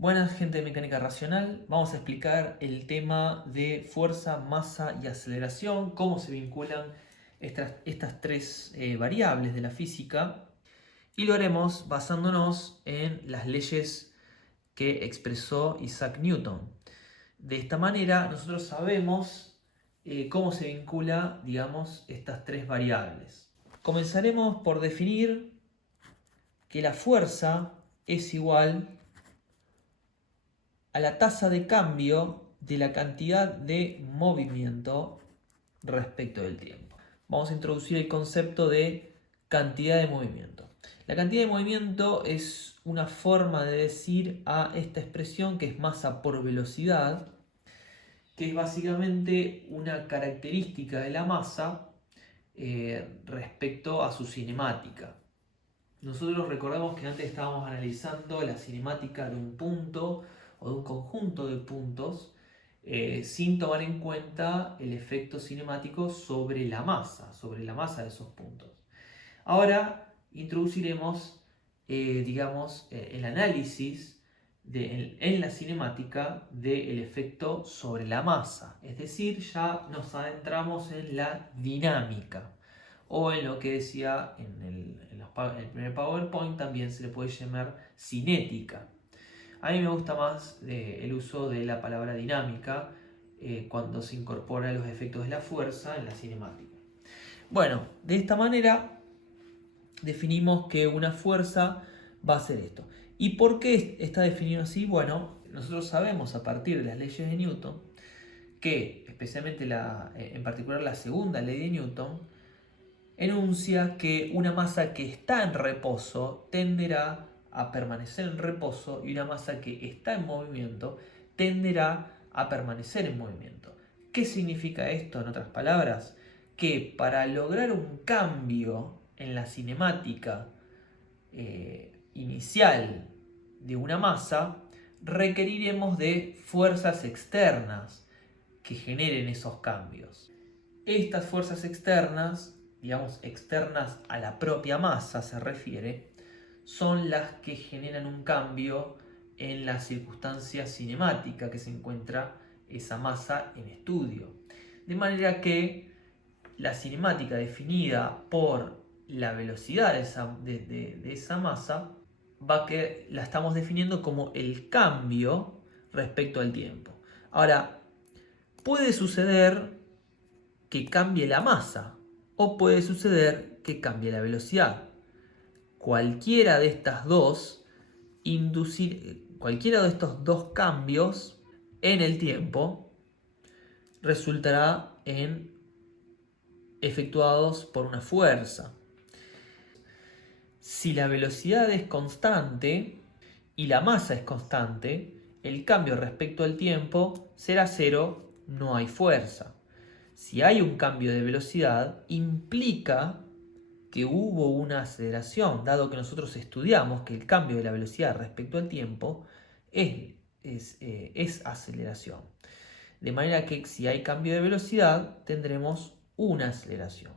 Buenas, gente de Mecánica Racional. Vamos a explicar el tema de fuerza, masa y aceleración, cómo se vinculan estas tres variables de la física, y lo haremos basándonos en las leyes que expresó Isaac Newton. De esta manera nosotros sabemos cómo se vincula, digamos, estas tres variables. Comenzaremos por definir que la fuerza es igual a la tasa de cambio de la cantidad de movimiento respecto del tiempo. Vamos a introducir el concepto de cantidad de movimiento. La cantidad de movimiento es una forma de decir a esta expresión que es masa por velocidad, que es básicamente una característica de la masa respecto a su cinemática. Nosotros recordamos que antes estábamos analizando la cinemática de un punto o de un conjunto de puntos sin tomar en cuenta el efecto cinemático sobre la masa de esos puntos. Ahora introduciremos, el análisis en la cinemática del efecto sobre la masa, es decir, ya nos adentramos en la dinámica. O en lo que decía en el primer PowerPoint, también se le puede llamar cinética. A mí me gusta más el uso de la palabra dinámica cuando se incorporan los efectos de la fuerza en la cinemática. Bueno, de esta manera definimos que una fuerza va a ser esto. ¿Y por qué está definido así? Bueno, nosotros sabemos a partir de las leyes de Newton que, especialmente en particular la segunda ley de Newton, enuncia que una masa que está en reposo tenderá a permanecer en reposo y una masa que está en movimiento tenderá a permanecer en movimiento. ¿Qué significa esto, en otras palabras? Que para lograr un cambio en la cinemática inicial de una masa, requeriremos de fuerzas externas que generen esos cambios. Estas fuerzas externas, digamos externas a la propia masa se refiere, son las que generan un cambio en la circunstancia cinemática que se encuentra esa masa en estudio. De manera que la cinemática definida por la velocidad de esa masa la estamos definiendo como el cambio respecto al tiempo. Ahora, puede suceder que cambie la masa o puede suceder que cambie la velocidad. Cualquiera de cualquiera de estos dos cambios en el tiempo resultará en efectuados por una fuerza. Si la velocidad es constante y la masa es constante, el cambio respecto al tiempo será cero, no hay fuerza. Si hay un cambio de velocidad, implica que hubo una aceleración, dado que nosotros estudiamos que el cambio de la velocidad respecto al tiempo es aceleración. De manera que si hay cambio de velocidad, tendremos una aceleración.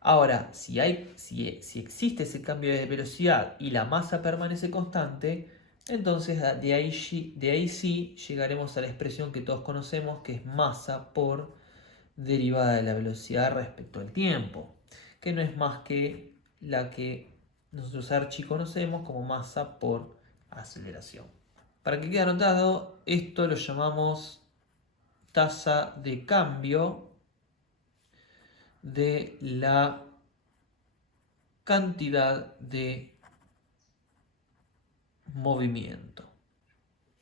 Ahora, si existe ese cambio de velocidad y la masa permanece constante, entonces de ahí sí llegaremos a la expresión que todos conocemos, que es masa por derivada de la velocidad respecto al tiempo, que no es más que la que nosotros conocemos como masa por aceleración. Para que quede anotado, esto lo llamamos tasa de cambio de la cantidad de movimiento.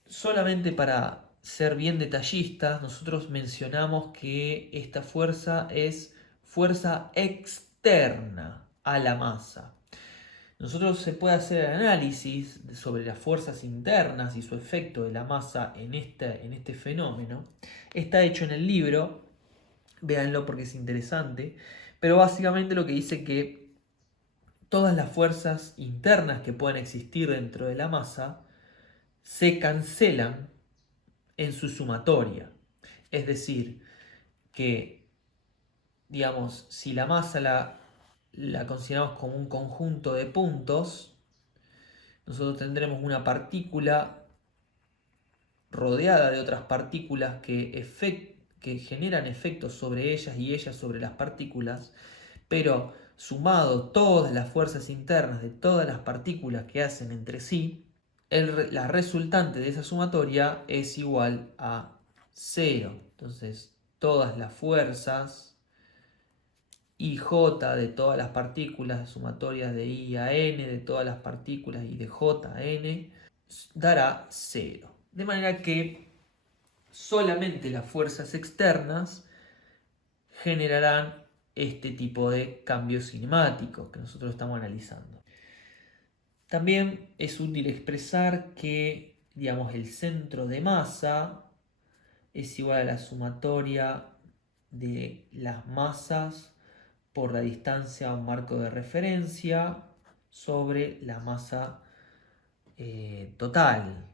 Solamente para ser bien detallistas, nosotros mencionamos que esta fuerza es fuerza externa a la masa. Nosotros se puede hacer el análisis sobre las fuerzas internas y su efecto de la masa en este fenómeno. Está hecho en el libro, véanlo porque es interesante, pero básicamente lo que dice que todas las fuerzas internas que puedan existir dentro de la masa se cancelan en su sumatoria. Es decir, que, digamos, si la masa la consideramos como un conjunto de puntos, nosotros tendremos una partícula rodeada de otras partículas que generan efectos sobre ellas y ellas sobre las partículas, pero sumado todas las fuerzas internas de todas las partículas que hacen entre sí, la resultante de esa sumatoria es igual a 0. Entonces, todas las fuerzas IJ de todas las partículas sumatorias de I a N de todas las partículas y de J a N dará 0. De manera que solamente las fuerzas externas generarán este tipo de cambios cinemáticos que nosotros estamos analizando. También es útil expresar que, digamos, el centro de masa es igual a la sumatoria de las masas por la distancia a un marco de referencia sobre la masa total.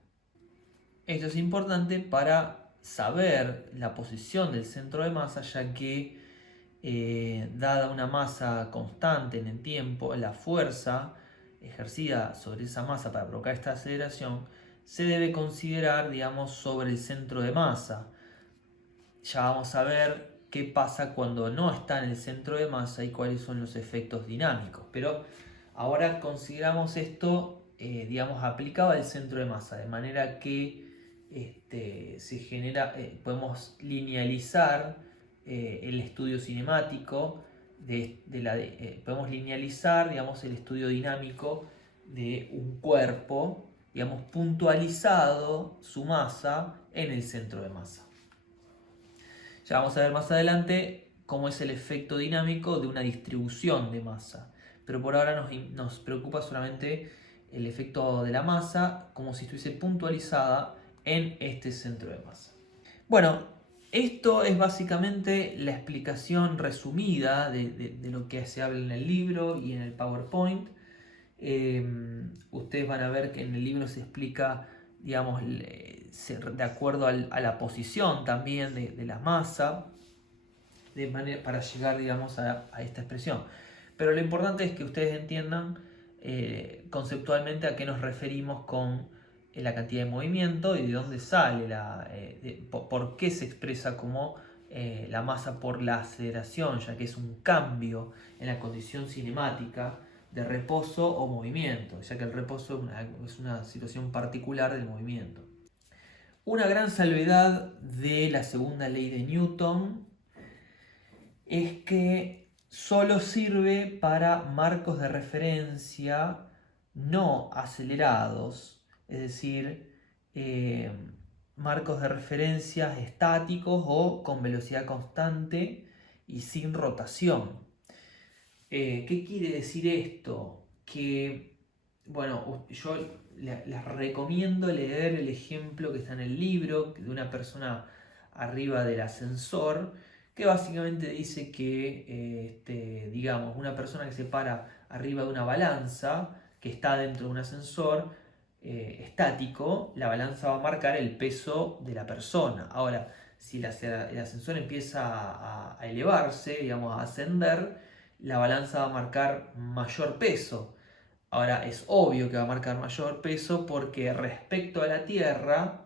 Esto es importante para saber la posición del centro de masa, ya que dada una masa constante en el tiempo, la fuerza ejercida sobre esa masa para provocar esta aceleración se debe considerar, digamos, sobre el centro de masa. Ya vamos a ver qué pasa cuando no está en el centro de masa y cuáles son los efectos dinámicos. Pero ahora consideramos esto, digamos, aplicado al centro de masa, de manera que se genera, podemos linealizar el estudio cinemático, podemos linealizar, digamos, el estudio dinámico de un cuerpo, digamos, puntualizado su masa en el centro de masa. Ya vamos a ver más adelante cómo es el efecto dinámico de una distribución de masa. Pero por ahora nos preocupa solamente el efecto de la masa como si estuviese puntualizada en este centro de masa. Bueno, esto es básicamente la explicación resumida de lo que se habla en el libro y en el PowerPoint. Ustedes van a ver que en el libro se explica, digamos, de acuerdo a la posición también de la masa, para llegar, digamos, a esta expresión. Pero lo importante es que ustedes entiendan conceptualmente a qué nos referimos con la cantidad de movimiento y de dónde sale, por qué se expresa como la masa por la aceleración, ya que es un cambio en la condición cinemática de reposo o movimiento, ya que el reposo es una situación particular del movimiento. Una gran salvedad de la segunda ley de Newton es que solo sirve para marcos de referencia no acelerados, es decir, marcos de referencia estáticos o con velocidad constante y sin rotación. ¿Qué quiere decir esto? Que, bueno, yo les recomiendo leer el ejemplo que está en el libro de una persona arriba del ascensor, que básicamente dice que, digamos, una persona que se para arriba de una balanza, que está dentro de un ascensor estático, la balanza va a marcar el peso de la persona. Ahora, si el ascensor empieza a elevarse, digamos, a ascender, la balanza va a marcar mayor peso. Ahora es obvio que va a marcar mayor peso porque respecto a la Tierra,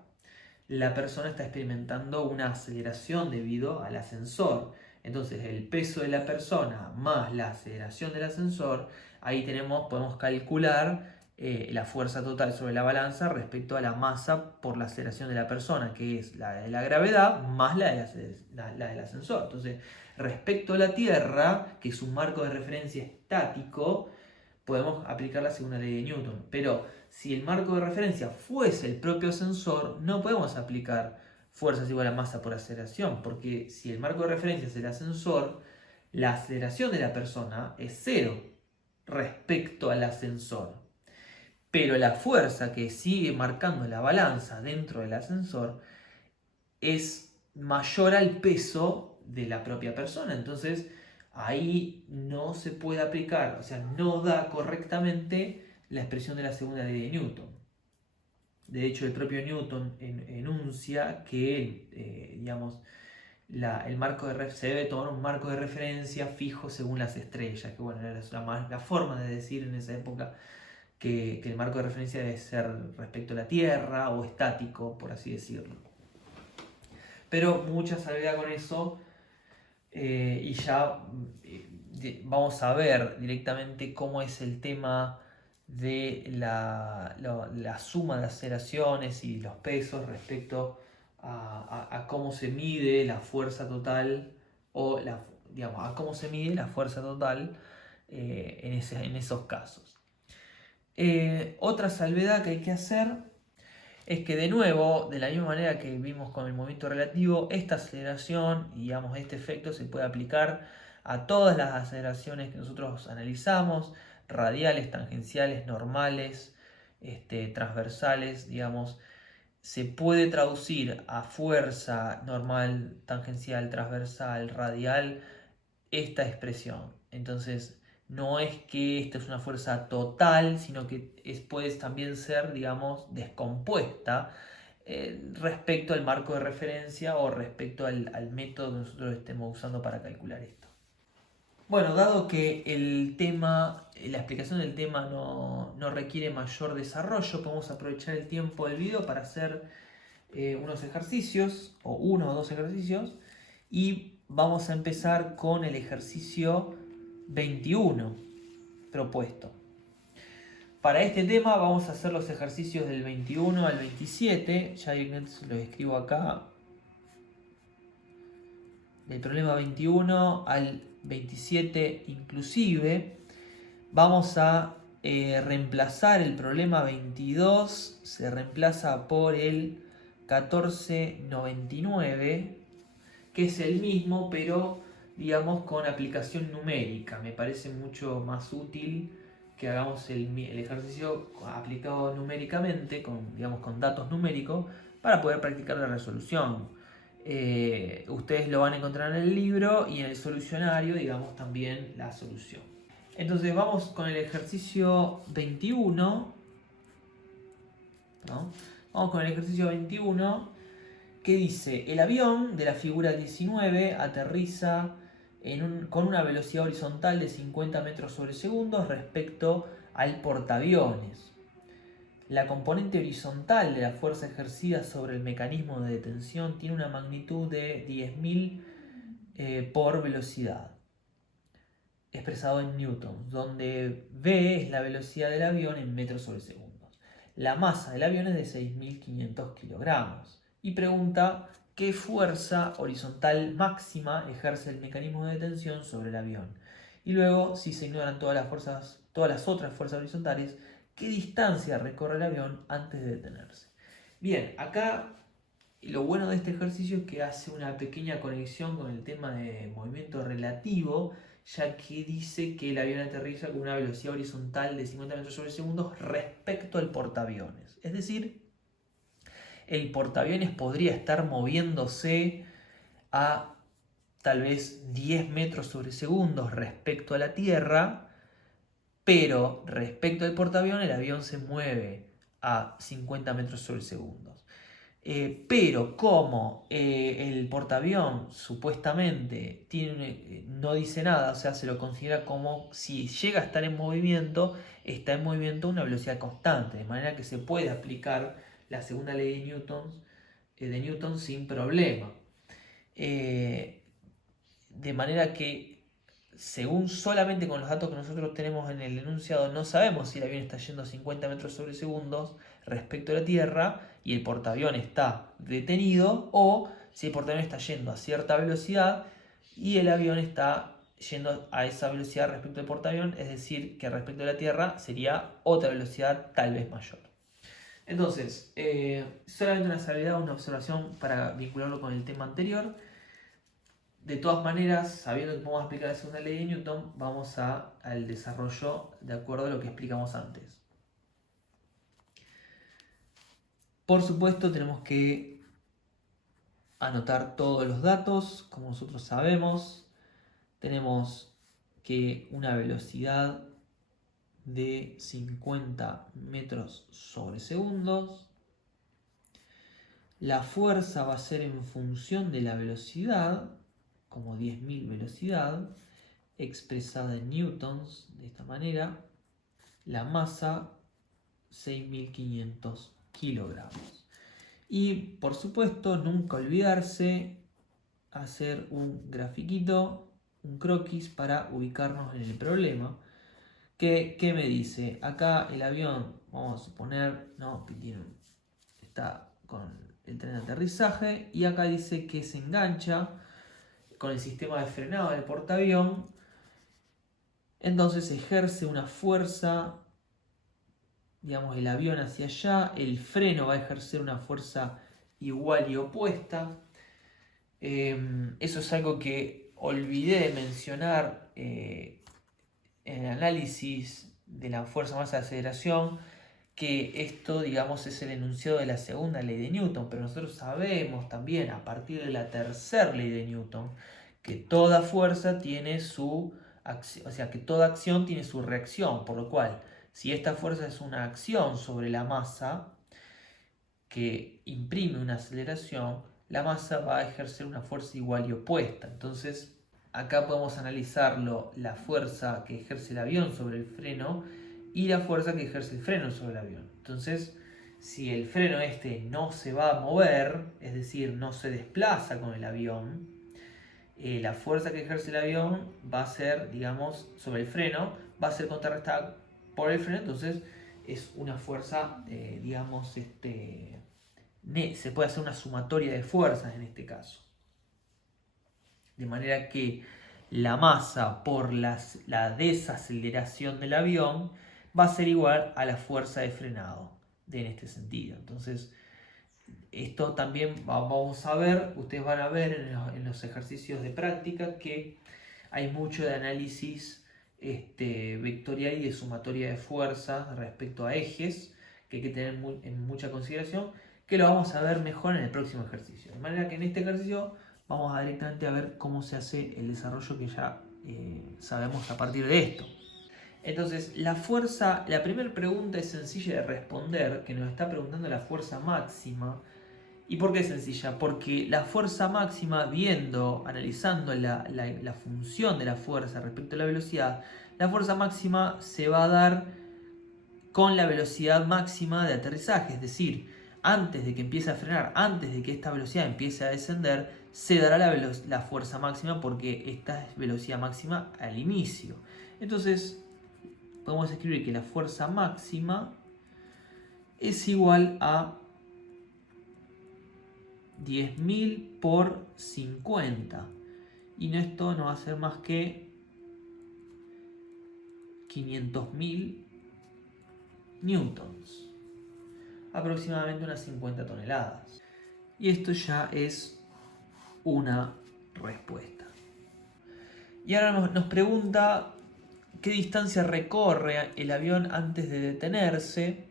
la persona está experimentando una aceleración debido al ascensor. Entonces el peso de la persona más la aceleración del ascensor, ahí podemos calcular la fuerza total sobre la balanza respecto a la masa por la aceleración de la persona, que es la de la gravedad más la del ascensor. Entonces, respecto a la Tierra, que es un marco de referencia estático, podemos aplicar la segunda ley de Newton. Pero si el marco de referencia fuese el propio ascensor, no podemos aplicar fuerzas igual a masa por aceleración, porque si el marco de referencia es el ascensor, la aceleración de la persona es cero respecto al ascensor. Pero la fuerza que sigue marcando la balanza dentro del ascensor es mayor al peso de la propia persona. Entonces, ahí no se puede aplicar, o sea, no da correctamente la expresión de la segunda ley de Newton. De hecho, el propio Newton enuncia que, digamos, el marco se debe tomar un marco de referencia fijo según las estrellas, que bueno, era la forma de decir en esa época que el marco de referencia debe ser respecto a la Tierra o estático, por así decirlo. Pero mucha salvedad con eso, y ya vamos a ver directamente cómo es el tema de la suma de aceleraciones y los pesos respecto a cómo se mide la fuerza total o digamos, a cómo se mide la fuerza total en esos casos. Otra salvedad que hay que hacer es que, de nuevo, de la misma manera que vimos con el movimiento relativo, esta aceleración y, digamos, este efecto se puede aplicar a todas las aceleraciones que nosotros analizamos: radiales, tangenciales, normales, transversales, digamos. Se puede traducir a fuerza normal, tangencial, transversal, radial esta expresión. Entonces, no es que esta es una fuerza total, sino que puede también ser, digamos, descompuesta respecto al marco de referencia o respecto al método que nosotros estemos usando para calcular esto. Bueno, dado que la explicación del tema no requiere mayor desarrollo, podemos aprovechar el tiempo del video para hacer unos ejercicios, o uno o dos ejercicios, y vamos a empezar con el ejercicio 21 propuesto. Para este tema vamos a hacer los ejercicios del 21 al 27, ya los escribo acá, del problema 21 al 27 inclusive. Vamos a reemplazar el problema 22, se reemplaza por el 1499, que es el mismo, pero digamos con aplicación numérica. Me parece mucho más útil que hagamos el ejercicio aplicado numéricamente, digamos con datos numéricos, para poder practicar la resolución. Ustedes lo van a encontrar en el libro y en el solucionario, digamos, también la solución. Entonces vamos con el ejercicio 21, ¿no? Vamos con el ejercicio 21, que dice: el avión de la figura 19 aterriza con una velocidad horizontal de 50 metros sobre segundo respecto al portaaviones. La componente horizontal de la fuerza ejercida sobre el mecanismo de detención tiene una magnitud de 10.000 por velocidad, expresado en newtons, donde V es la velocidad del avión en metros sobre segundos. La masa del avión es de 6.500 kilogramos. Y pregunta qué fuerza horizontal máxima ejerce el mecanismo de detención sobre el avión. Y luego, si se ignoran todas las otras fuerzas horizontales, qué distancia recorre el avión antes de detenerse. Bien, acá lo bueno de este ejercicio es que hace una pequeña conexión con el tema de movimiento relativo, ya que dice que el avión aterriza con una velocidad horizontal de 50 metros sobre segundos respecto al portaaviones. Es decir, el portaaviones podría estar moviéndose a tal vez 10 metros sobre segundos respecto a la Tierra, pero respecto al portaaviones el avión se mueve a 50 metros sobre segundos. Pero como el portaavión supuestamente no dice nada, o sea, se lo considera como si llega a estar en movimiento, está en movimiento a una velocidad constante, de manera que se puede aplicar la segunda ley de Newton sin problema. De manera que, según solamente con los datos que nosotros tenemos en el enunciado, no sabemos si el avión está yendo a 50 metros sobre segundos respecto a la Tierra y el portaavión está detenido, o si el portaavión está yendo a cierta velocidad y el avión está yendo a esa velocidad respecto al portaavión, es decir, que respecto a la Tierra sería otra velocidad tal vez mayor. Entonces, solamente una salvedad, una observación para vincularlo con el tema anterior. De todas maneras, sabiendo que podemos aplicar la segunda ley de Newton, vamos al desarrollo de acuerdo a lo que explicamos antes. Por supuesto, tenemos que anotar todos los datos, como nosotros sabemos. Tenemos que una velocidad de 50 metros sobre segundos. La fuerza va a ser en función de la velocidad, como 10.000 velocidad, expresada en newtons de esta manera. La masa 6.500 kilogramos. Y por supuesto, nunca olvidarse hacer un grafiquito, un croquis para ubicarnos en el problema. ¿Qué me dice? Acá el avión, vamos a suponer, ¿no? Que está con el tren de aterrizaje y acá dice que se engancha con el sistema de frenado del portaavión. Entonces ejerce una fuerza, digamos, el avión hacia allá, el freno va a ejercer una fuerza igual y opuesta. Eso es algo que olvidé de mencionar en el análisis de la fuerza masa de aceleración, que esto, digamos, es el enunciado de la segunda ley de Newton, pero nosotros sabemos también a partir de la tercera ley de Newton que toda fuerza tiene su acción, o sea, que toda acción tiene su reacción, por lo cual, si esta fuerza es una acción sobre la masa que imprime una aceleración, la masa va a ejercer una fuerza igual y opuesta. Entonces, acá podemos analizarlo, la fuerza que ejerce el avión sobre el freno y la fuerza que ejerce el freno sobre el avión. Entonces, si el freno no se va a mover, es decir, no se desplaza con el avión, la fuerza que ejerce el avión va a ser, digamos, sobre el freno, va a ser contrarrestada por el freno. Entonces es una fuerza, digamos, se puede hacer una sumatoria de fuerzas en este caso. De manera que la masa por la desaceleración del avión va a ser igual a la fuerza de frenado en este sentido. Entonces, esto también vamos a ver, ustedes van a ver en los ejercicios de práctica que hay mucho de análisis vectorial y de sumatoria de fuerzas respecto a ejes que hay que tener en mucha consideración, que lo vamos a ver mejor en el próximo ejercicio. De manera que en este ejercicio vamos a directamente a ver cómo se hace el desarrollo que ya sabemos a partir de esto. Entonces, la primera pregunta es sencilla de responder, que nos está preguntando la fuerza máxima. ¿Y por qué es sencilla? Porque la fuerza máxima, analizando la función de la fuerza respecto a la velocidad, la fuerza máxima se va a dar con la velocidad máxima de aterrizaje, es decir, antes de que empiece a frenar, antes de que esta velocidad empiece a descender, se dará la fuerza máxima porque esta es velocidad máxima al inicio. Entonces, podemos escribir que la fuerza máxima es igual a 10.000 por 50. Y esto no va a ser más que 500.000 newtons. Aproximadamente unas 50 toneladas. Y esto ya es una respuesta. Y ahora nos pregunta qué distancia recorre el avión antes de detenerse.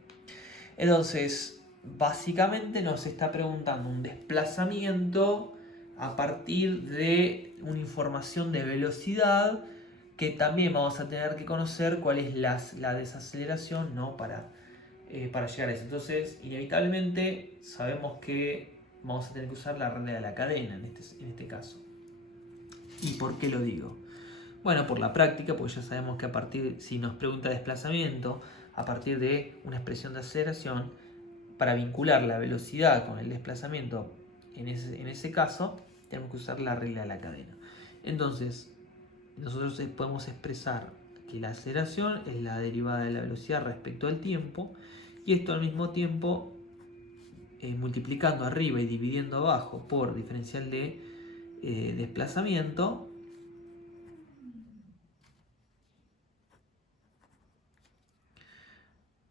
Entonces, básicamente nos está preguntando un desplazamiento a partir de una información de velocidad que también vamos a tener que conocer cuál es la desaceleración, ¿no? para llegar a eso. Entonces, inevitablemente sabemos que vamos a tener que usar la regla de la cadena en este caso. ¿Y por qué lo digo? Bueno, por la práctica, porque ya sabemos que si nos pregunta desplazamiento, a partir de una expresión de aceleración, para vincular la velocidad con el desplazamiento, en ese caso, tenemos que usar la regla de la cadena. Entonces, nosotros podemos expresar que la aceleración es la derivada de la velocidad respecto al tiempo, y esto al mismo tiempo, multiplicando arriba y dividiendo abajo por diferencial de desplazamiento,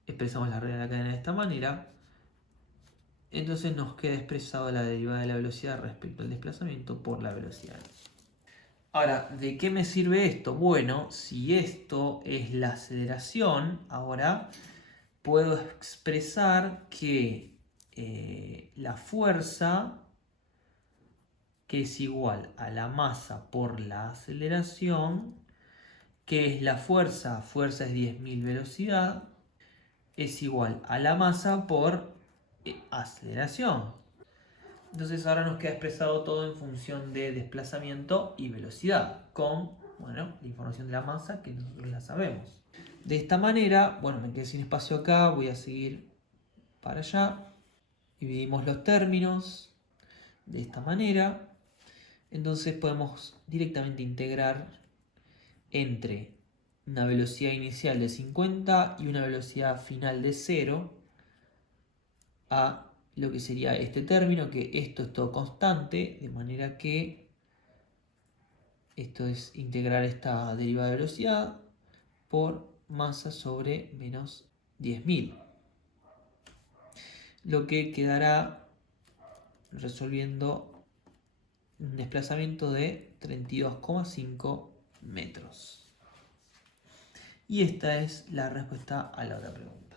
expresamos la regla de la cadena de esta manera. Entonces nos queda expresado la derivada de la velocidad respecto al desplazamiento por la velocidad. Ahora, ¿de qué me sirve esto? Bueno, si esto es la aceleración, ahora puedo expresar que la fuerza, que es igual a la masa por la aceleración, que es la fuerza es 10.000 velocidad, es igual a la masa por aceleración. Entonces ahora nos queda expresado todo en función de desplazamiento y velocidad, con la información de la masa que nosotros la sabemos. De esta manera, bueno, me quedé sin espacio acá, voy a seguir para allá. Dividimos los términos de esta manera. Entonces podemos directamente integrar entre una velocidad inicial de 50 y una velocidad final de 0 a lo que sería este término, que esto es todo constante, de manera que esto es integrar esta derivada de velocidad por masa sobre menos 10.000. Lo que quedará resolviendo un desplazamiento de 32,5 metros. Y esta es la respuesta a la otra pregunta.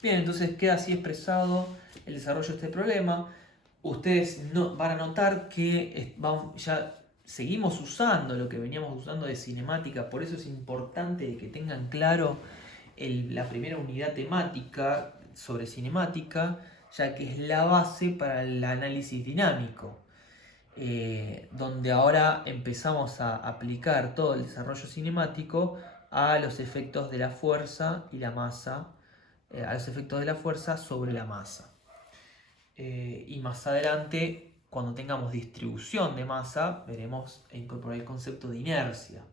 Bien, entonces queda así expresado el desarrollo de este problema. Ustedes van a notar que ya seguimos usando lo que veníamos usando de cinemática, por eso es importante que tengan claro la primera unidad temática sobre cinemática, ya que es la base para el análisis dinámico, donde ahora empezamos a aplicar todo el desarrollo cinemático a los efectos de la fuerza y la masa, a los efectos de la fuerza sobre la masa. Y más adelante, cuando tengamos distribución de masa, veremos incorporar el concepto de inercia,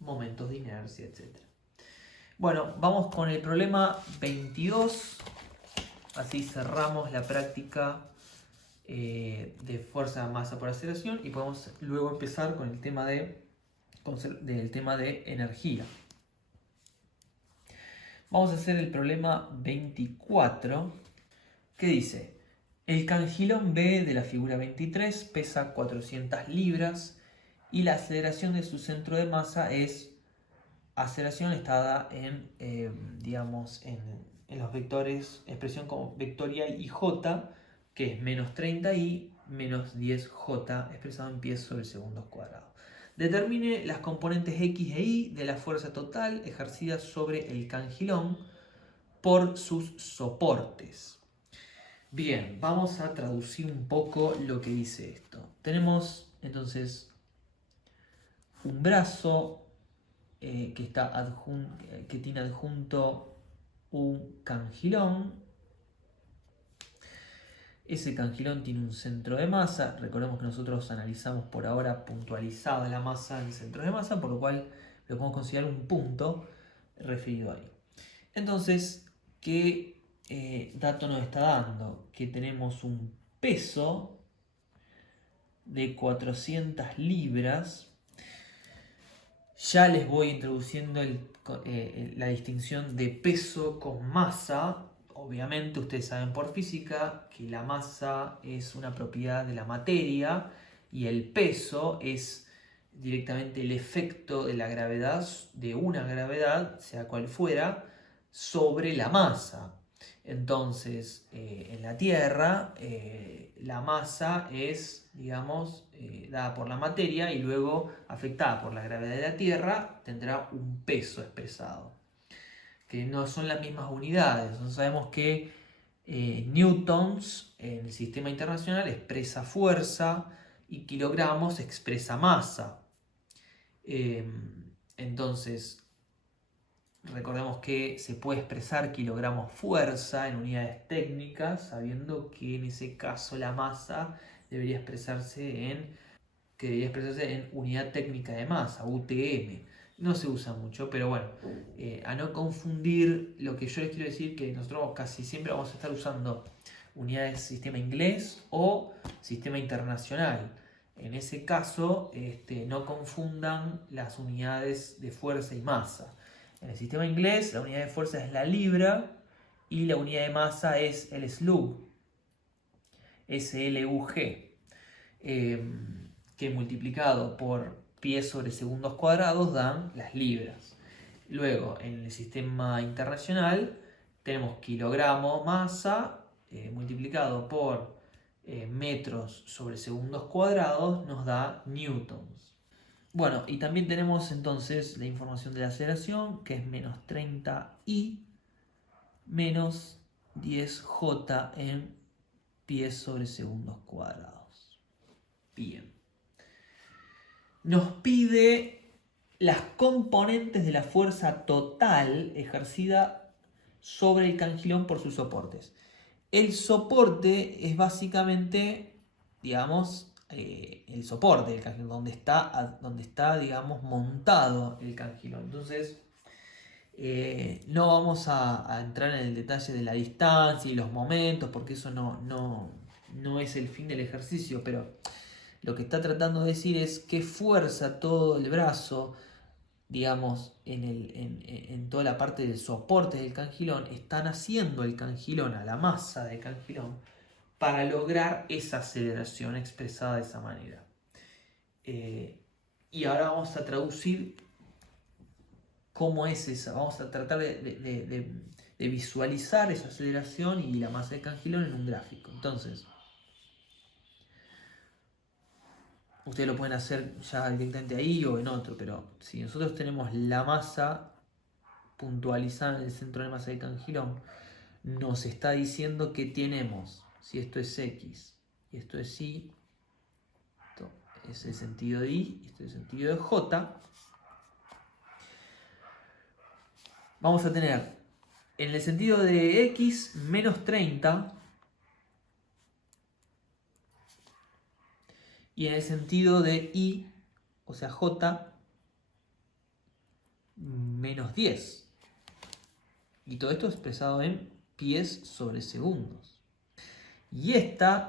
momentos de inercia, etc. Bueno, vamos con el problema 22. Así cerramos la práctica de fuerza, masa por aceleración y podemos luego empezar con el tema de energía. Vamos a hacer el problema 24, que dice: el cangilón B de la figura 23 pesa 400 libras y la aceleración de su centro de masa es aceleración estada en, en los vectores, expresión como vectoria y j, que es menos 30 y menos 10j, expresado en pies sobre segundos cuadrados. Determine las componentes x e y de la fuerza total ejercida sobre el cangilón por sus soportes. Bien, vamos a traducir un poco lo que dice esto. Tenemos entonces un brazo que tiene adjunto un cangilón. Ese cangilón tiene un centro de masa. Recordemos que nosotros analizamos por ahora puntualizada la masa en centros de masa, por lo cual lo podemos considerar un punto referido ahí. Entonces, ¿qué dato nos está dando? Que tenemos un peso de 400 libras. Ya les voy introduciendo la distinción de peso con masa. Obviamente ustedes saben por física que la masa es una propiedad de la materia y el peso es directamente el efecto de la gravedad, de una gravedad, sea cual fuera, sobre la masa. Entonces, en la Tierra, la masa es, digamos, dada por la materia y luego afectada por la gravedad de la Tierra, tendrá un peso expresado, que no son las mismas unidades. Entonces sabemos que newtons en el sistema internacional expresa fuerza y kilogramos expresa masa. Entonces, recordemos que se puede expresar kilogramos fuerza en unidades técnicas, sabiendo que en ese caso la masa debería expresarse en unidad técnica de masa, UTM. No se usa mucho, pero bueno, a no confundir, lo que yo les quiero decir que nosotros casi siempre vamos a estar usando unidades sistema inglés o sistema internacional. En ese caso, no confundan las unidades de fuerza y masa. En el sistema inglés, la unidad de fuerza es la libra y la unidad de masa es el slug, SLUG, que multiplicado por pies sobre segundos cuadrados dan las libras. Luego, en el sistema internacional, tenemos kilogramo masa multiplicado por metros sobre segundos cuadrados nos da newtons. Bueno, y también tenemos entonces la información de la aceleración, que es menos 30i menos 10j en pies sobre segundos cuadrados. Bien. Nos pide las componentes de la fuerza total ejercida sobre el cangilón por sus soportes. El soporte es básicamente, digamos, el soporte del cangilón, donde está, digamos, montado el cangilón. Entonces, no vamos a entrar en el detalle de la distancia y los momentos, porque eso no es el fin del ejercicio, pero lo que está tratando de decir es qué fuerza todo el brazo, digamos, en toda la parte del soporte del cangilón, están haciendo el cangilón, a la masa del cangilón, para lograr esa aceleración expresada de esa manera. Y ahora vamos a traducir cómo es esa, vamos a tratar de visualizar esa aceleración y la masa del cangilón en un gráfico. Entonces, ustedes lo pueden hacer ya directamente ahí o en otro, pero si nosotros tenemos la masa puntualizada en el centro de masa del cangilón, nos está diciendo que tenemos, si esto es X y esto es Y, esto es el sentido de Y y esto es el sentido de J, vamos a tener en el sentido de X menos 30 y en el sentido de Y, o sea J, menos 10. Y todo esto expresado en pies sobre segundos. Y estas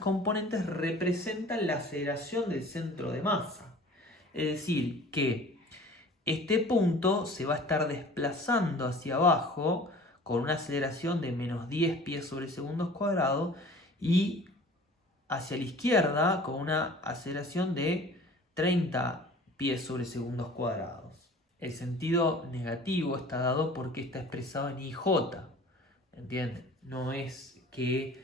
componentes representan la aceleración del centro de masa. Es decir, que este punto se va a estar desplazando hacia abajo con una aceleración de menos 10 pies sobre segundos cuadrados y hacia la izquierda con una aceleración de 30 pies sobre segundos cuadrados. El sentido negativo está dado porque está expresado en IJ. ¿Entienden? No es que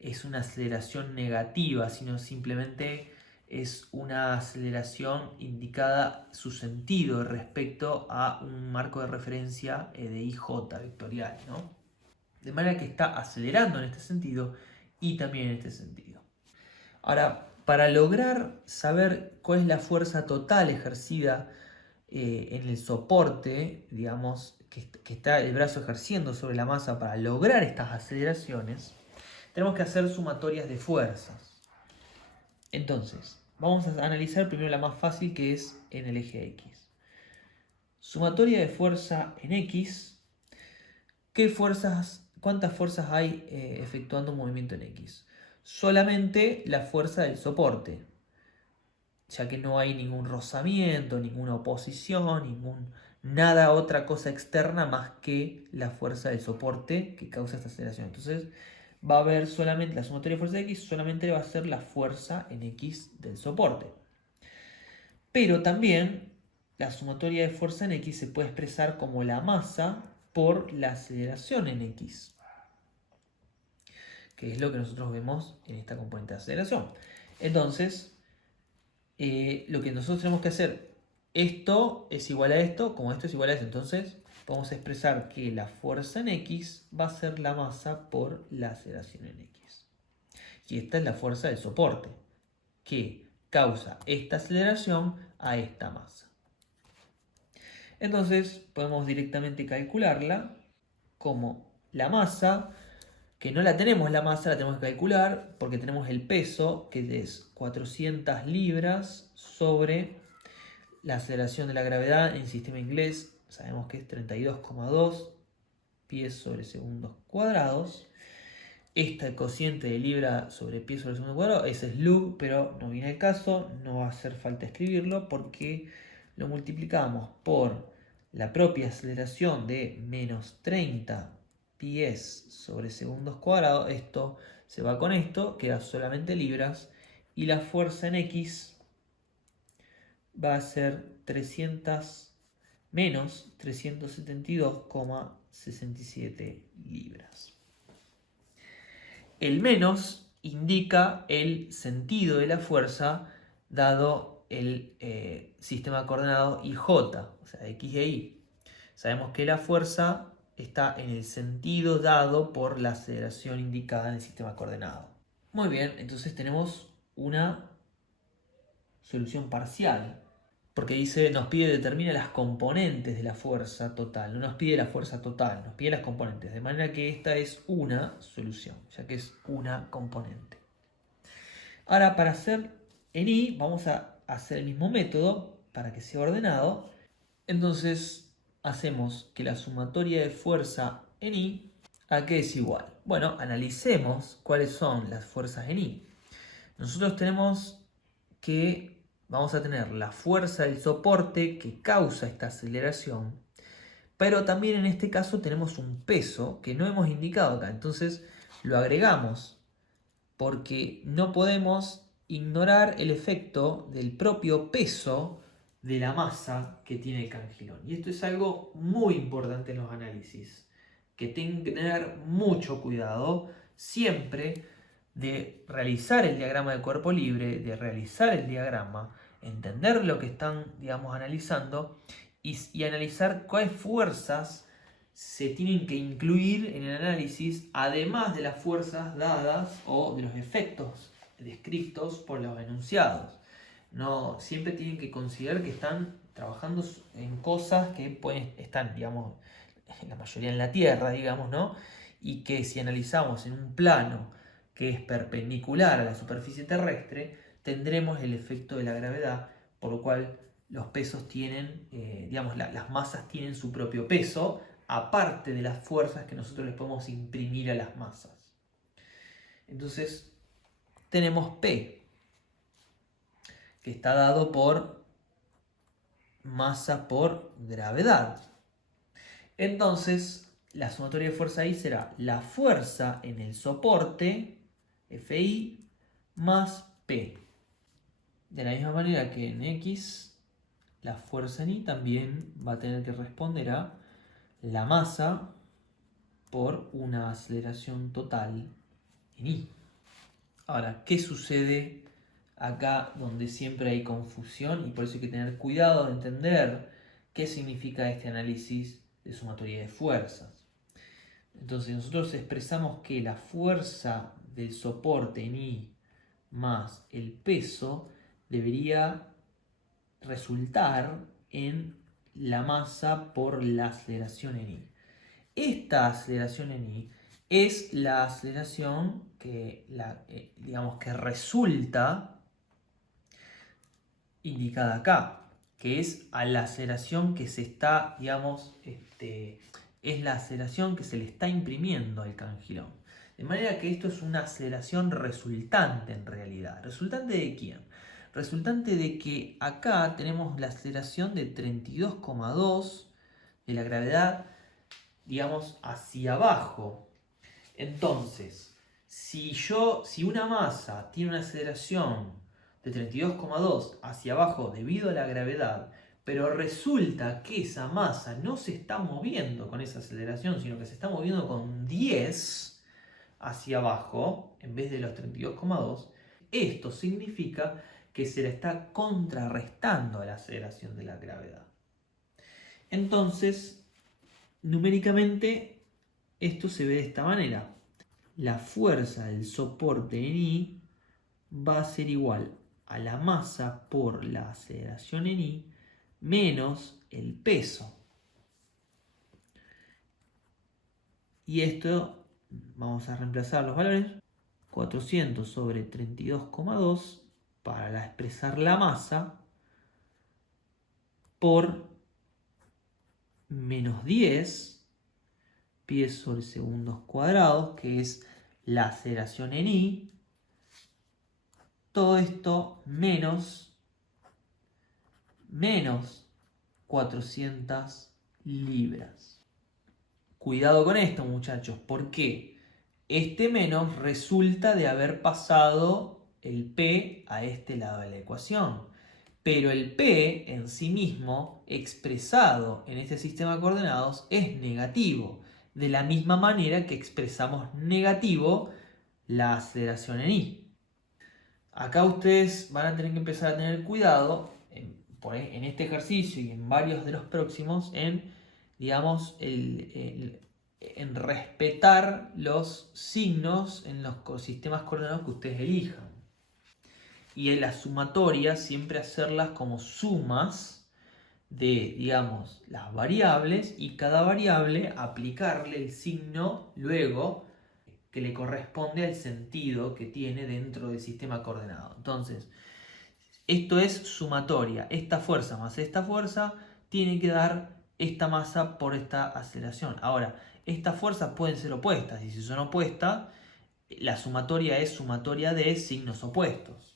es una aceleración negativa, sino simplemente es una aceleración indicada su sentido respecto a un marco de referencia de IJ vectorial, ¿no? De manera que está acelerando en este sentido y también en este sentido. Ahora, para lograr saber cuál es la fuerza total ejercida en el soporte, digamos, que está el brazo ejerciendo sobre la masa para lograr estas aceleraciones, tenemos que hacer sumatorias de fuerzas. Entonces, vamos a analizar primero la más fácil, que es en el eje X. Sumatoria de fuerza en X. ¿Cuántas fuerzas hay efectuando un movimiento en X? Solamente la fuerza del soporte, ya que no hay ningún rozamiento, ninguna oposición, nada otra cosa externa más que la fuerza del soporte que causa esta aceleración. Entonces va a haber solamente la sumatoria de fuerza de X, solamente va a ser la fuerza en X del soporte. Pero también la sumatoria de fuerza en X se puede expresar como la masa por la aceleración en X, que es lo que nosotros vemos en esta componente de aceleración. Entonces, lo que nosotros tenemos que hacer, esto es igual a esto, como esto es igual a esto, entonces podemos expresar que la fuerza en X va a ser la masa por la aceleración en X. Y esta es la fuerza del soporte, que causa esta aceleración a esta masa. Entonces podemos directamente calcularla como la masa, que no la tenemos la masa, la tenemos que calcular porque tenemos el peso, que es 400 libras sobre la aceleración de la gravedad en sistema inglés, sabemos que es 32,2 pies sobre segundos cuadrados. Este cociente de libra sobre pie sobre segundo cuadrado es slug, pero no viene el caso, no va a hacer falta escribirlo porque lo multiplicamos por la propia aceleración de menos 30 pies sobre segundos cuadrados. Esto se va con esto, queda solamente libras, y la fuerza en X va a ser menos 372,67 libras. El menos indica el sentido de la fuerza dado el sistema coordenado IJ, o sea, X e Y. Sabemos que la fuerza está en el sentido dado por la aceleración indicada en el sistema coordenado. Muy bien, entonces tenemos una solución parcial porque dice, nos pide determina las componentes de la fuerza total, no nos pide la fuerza total, nos pide las componentes, de manera que esta es una solución, ya que es una componente. Ahora, para hacer en I, vamos a hacer el mismo método para que sea ordenado. Entonces, hacemos que la sumatoria de fuerza en I, ¿a qué es igual? Bueno, analicemos cuáles son las fuerzas en I. Nosotros tenemos que vamos a tener la fuerza del soporte que causa esta aceleración, pero también en este caso tenemos un peso que no hemos indicado acá, entonces lo agregamos porque no podemos ignorar el efecto del propio peso de la masa que tiene el cangilón. Y esto es algo muy importante en los análisis, que tienen que tener mucho cuidado siempre de realizar el diagrama de cuerpo libre, de realizar el diagrama, entender lo que están, digamos, analizando y analizar cuáles fuerzas se tienen que incluir en el análisis, además de las fuerzas dadas o de los efectos descritos por los enunciados. No, siempre tienen que considerar que están trabajando en cosas que están, digamos, la mayoría en la Tierra, digamos, ¿no? Y que si analizamos en un plano que es perpendicular a la superficie terrestre, tendremos el efecto de la gravedad, por lo cual los pesos tienen, digamos, las masas tienen su propio peso, aparte de las fuerzas que nosotros les podemos imprimir a las masas. Entonces, tenemos P, que está dado por masa por gravedad. Entonces, la sumatoria de fuerza I será la fuerza en el soporte, Fi, más P. De la misma manera que en X, la fuerza en I también va a tener que responder a la masa por una aceleración total en I. Ahora, ¿qué sucede acá donde siempre hay confusión? Y por eso hay que tener cuidado de entender qué significa este análisis de sumatoria de fuerzas. Entonces nosotros expresamos que la fuerza del soporte en I más el peso debería resultar en la masa por la aceleración en I. Esta aceleración en I es la aceleración que, digamos, que resulta indicada acá, que es a la aceleración que se está, digamos, es la aceleración que se le está imprimiendo al cangilón. De manera que esto es una aceleración resultante en realidad. ¿Resultante de quién? Resultante de que acá tenemos la aceleración de 32,2 de la gravedad, digamos, hacia abajo. Entonces, si una masa tiene una aceleración de 32,2 hacia abajo debido a la gravedad, pero resulta que esa masa no se está moviendo con esa aceleración, sino que se está moviendo con 10 hacia abajo en vez de los 32,2, esto significa que se le está contrarrestando a la aceleración de la gravedad. Entonces, numéricamente, esto se ve de esta manera. La fuerza del soporte en I va a ser igual a la masa por la aceleración en I menos el peso. Y esto, vamos a reemplazar los valores. 400 sobre 32,2 para expresar la masa por menos 10 pies sobre segundos cuadrados, que es la aceleración en I. Todo esto menos 400 libras. Cuidado con esto, muchachos, porque este menos resulta de haber pasado el P a este lado de la ecuación. Pero el P en sí mismo, expresado en este sistema de coordenadas, es negativo. De la misma manera que expresamos negativo la aceleración en I. Acá ustedes van a tener que empezar a tener cuidado en este ejercicio y en varios de los próximos en, digamos, en respetar los signos en los sistemas coordenados que ustedes elijan. y en las sumatorias siempre hacerlas como sumas de, digamos, las variables, y cada variable aplicarle el signo luego que le corresponde al sentido que tiene dentro del sistema coordenado. Entonces, esto es sumatoria. Esta fuerza más esta fuerza tiene que dar esta masa por esta aceleración. Ahora, estas fuerzas pueden ser opuestas, y si son opuestas, la sumatoria es sumatoria de signos opuestos.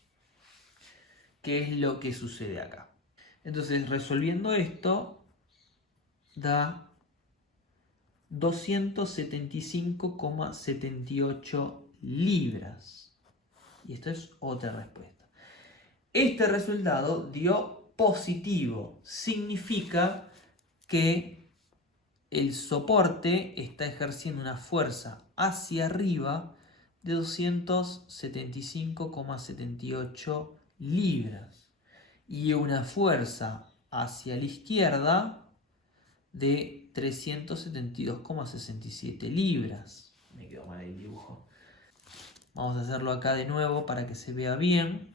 ¿Qué es lo que sucede acá? Entonces, resolviendo esto, da 275,78 libras. Y esto es otra respuesta. Este resultado dio positivo. Significa que el soporte está ejerciendo una fuerza hacia arriba de 275,78 libras. Y una fuerza hacia la izquierda de 372,67 libras. Me quedó mal el dibujo. Vamos a hacerlo acá de nuevo para que se vea bien.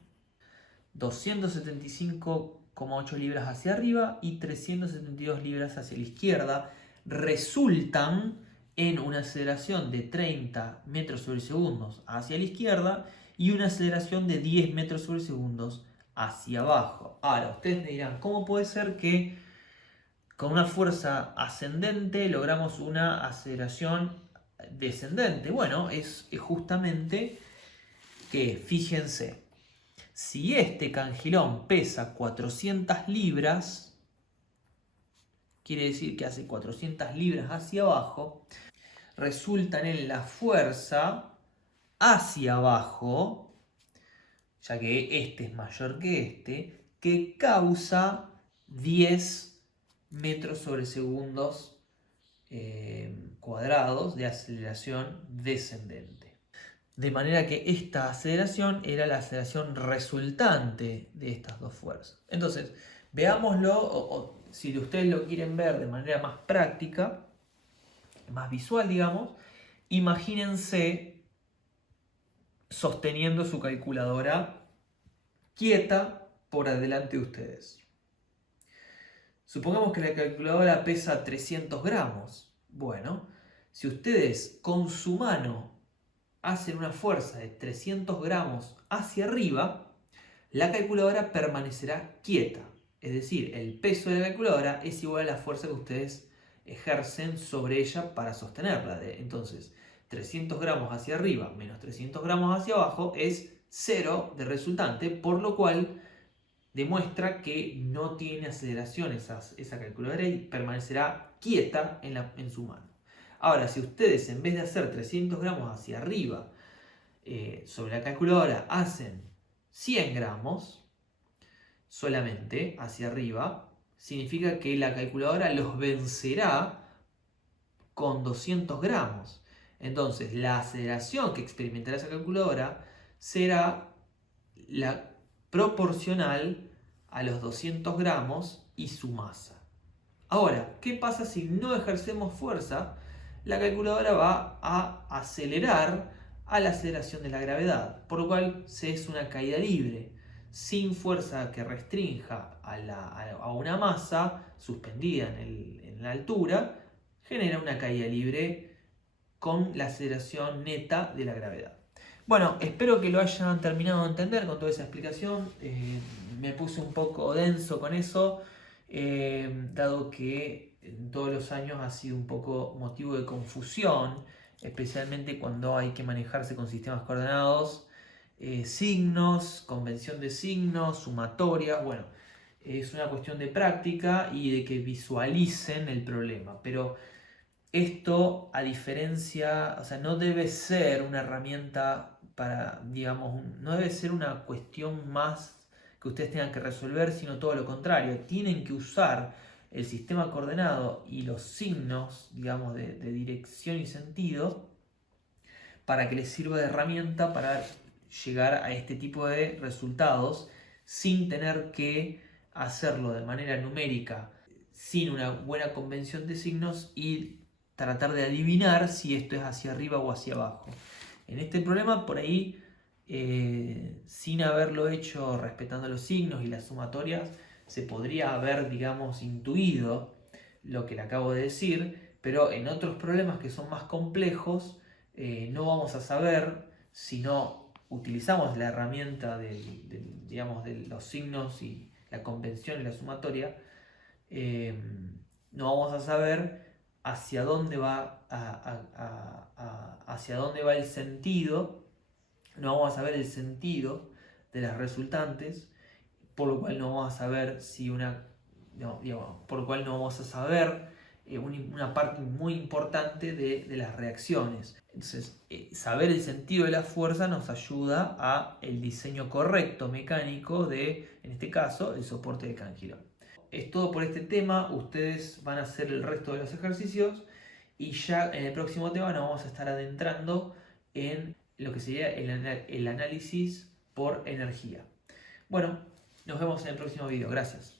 275,8 libras hacia arriba y 372 libras hacia la izquierda resultan en una aceleración de 30 metros sobre segundos hacia la izquierda y una aceleración de 10 metros sobre segundos hacia abajo. Ahora, ustedes me dirán, ¿cómo puede ser que con una fuerza ascendente logramos una aceleración descendente? Bueno, es justamente que, fíjense, si este cangilón pesa 400 libras, quiere decir que hace 400 libras hacia abajo, resultan en la fuerza hacia abajo, ya que este es mayor que causa 10 metros sobre segundos cuadrados de aceleración descendente. De manera que esta aceleración era la aceleración resultante de estas dos fuerzas. Entonces, veámoslo, o si ustedes lo quieren ver de manera más práctica, más visual, digamos, imagínense sosteniendo su calculadora quieta por delante de ustedes. Supongamos que la calculadora pesa 300 gramos. Bueno, si ustedes con su mano hacen una fuerza de 300 gramos hacia arriba, la calculadora permanecerá quieta. Es decir, el peso de la calculadora es igual a la fuerza que ustedes ejercen sobre ella para sostenerla. Entonces, 300 gramos hacia arriba menos 300 gramos hacia abajo es 0 de resultante, por lo cual demuestra que no tiene aceleración esa calculadora y permanecerá quieta en su mano. Ahora, si ustedes en vez de hacer 300 gramos hacia arriba sobre la calculadora hacen 100 gramos solamente hacia arriba, significa que la calculadora los vencerá con 200 gramos. Entonces, la aceleración que experimentará esa calculadora será la proporcional a los 200 gramos y su masa. Ahora, ¿qué pasa si no ejercemos fuerza? La calculadora va a acelerar a la aceleración de la gravedad, por lo cual se es una caída libre, sin fuerza que restrinja a una masa suspendida en la altura, genera una caída libre con la aceleración neta de la gravedad. Bueno, espero que lo hayan terminado de entender con toda esa explicación. Me puse un poco denso con eso, dado que en todos los años ha sido un poco motivo de confusión, especialmente cuando hay que manejarse con sistemas coordenados, signos, convención de signos, sumatorias. Bueno, es una cuestión de práctica y de que visualicen el problema, pero esto, a diferencia, o sea, no debe ser una herramienta para, digamos, no debe ser una cuestión más que ustedes tengan que resolver, sino todo lo contrario. Tienen que usar el sistema coordenado y los signos, digamos, de dirección y sentido para que les sirva de herramienta para llegar a este tipo de resultados sin tener que hacerlo de manera numérica, sin una buena convención de signos y tratar de adivinar si esto es hacia arriba o hacia abajo. En este problema, por ahí, sin haberlo hecho respetando los signos y las sumatorias, se podría haber, digamos, intuido lo que le acabo de decir, pero en otros problemas que son más complejos, no vamos a saber si no utilizamos la herramienta digamos, de los signos y la convención y la sumatoria, no vamos a saber hacia dónde va, hacia dónde va el sentido, no vamos a saber el sentido de las resultantes, por lo cual no vamos a saber si por lo cual no vamos a saber una parte muy importante de las reacciones. Entonces, saber el sentido de la fuerza nos ayuda a el diseño correcto mecánico de, en este caso, el soporte de Cangiron. Es todo por este tema. Ustedes van a hacer el resto de los ejercicios y ya en el próximo tema nos vamos a estar adentrando en lo que sería el análisis por energía. Bueno, nos vemos en el próximo video. Gracias.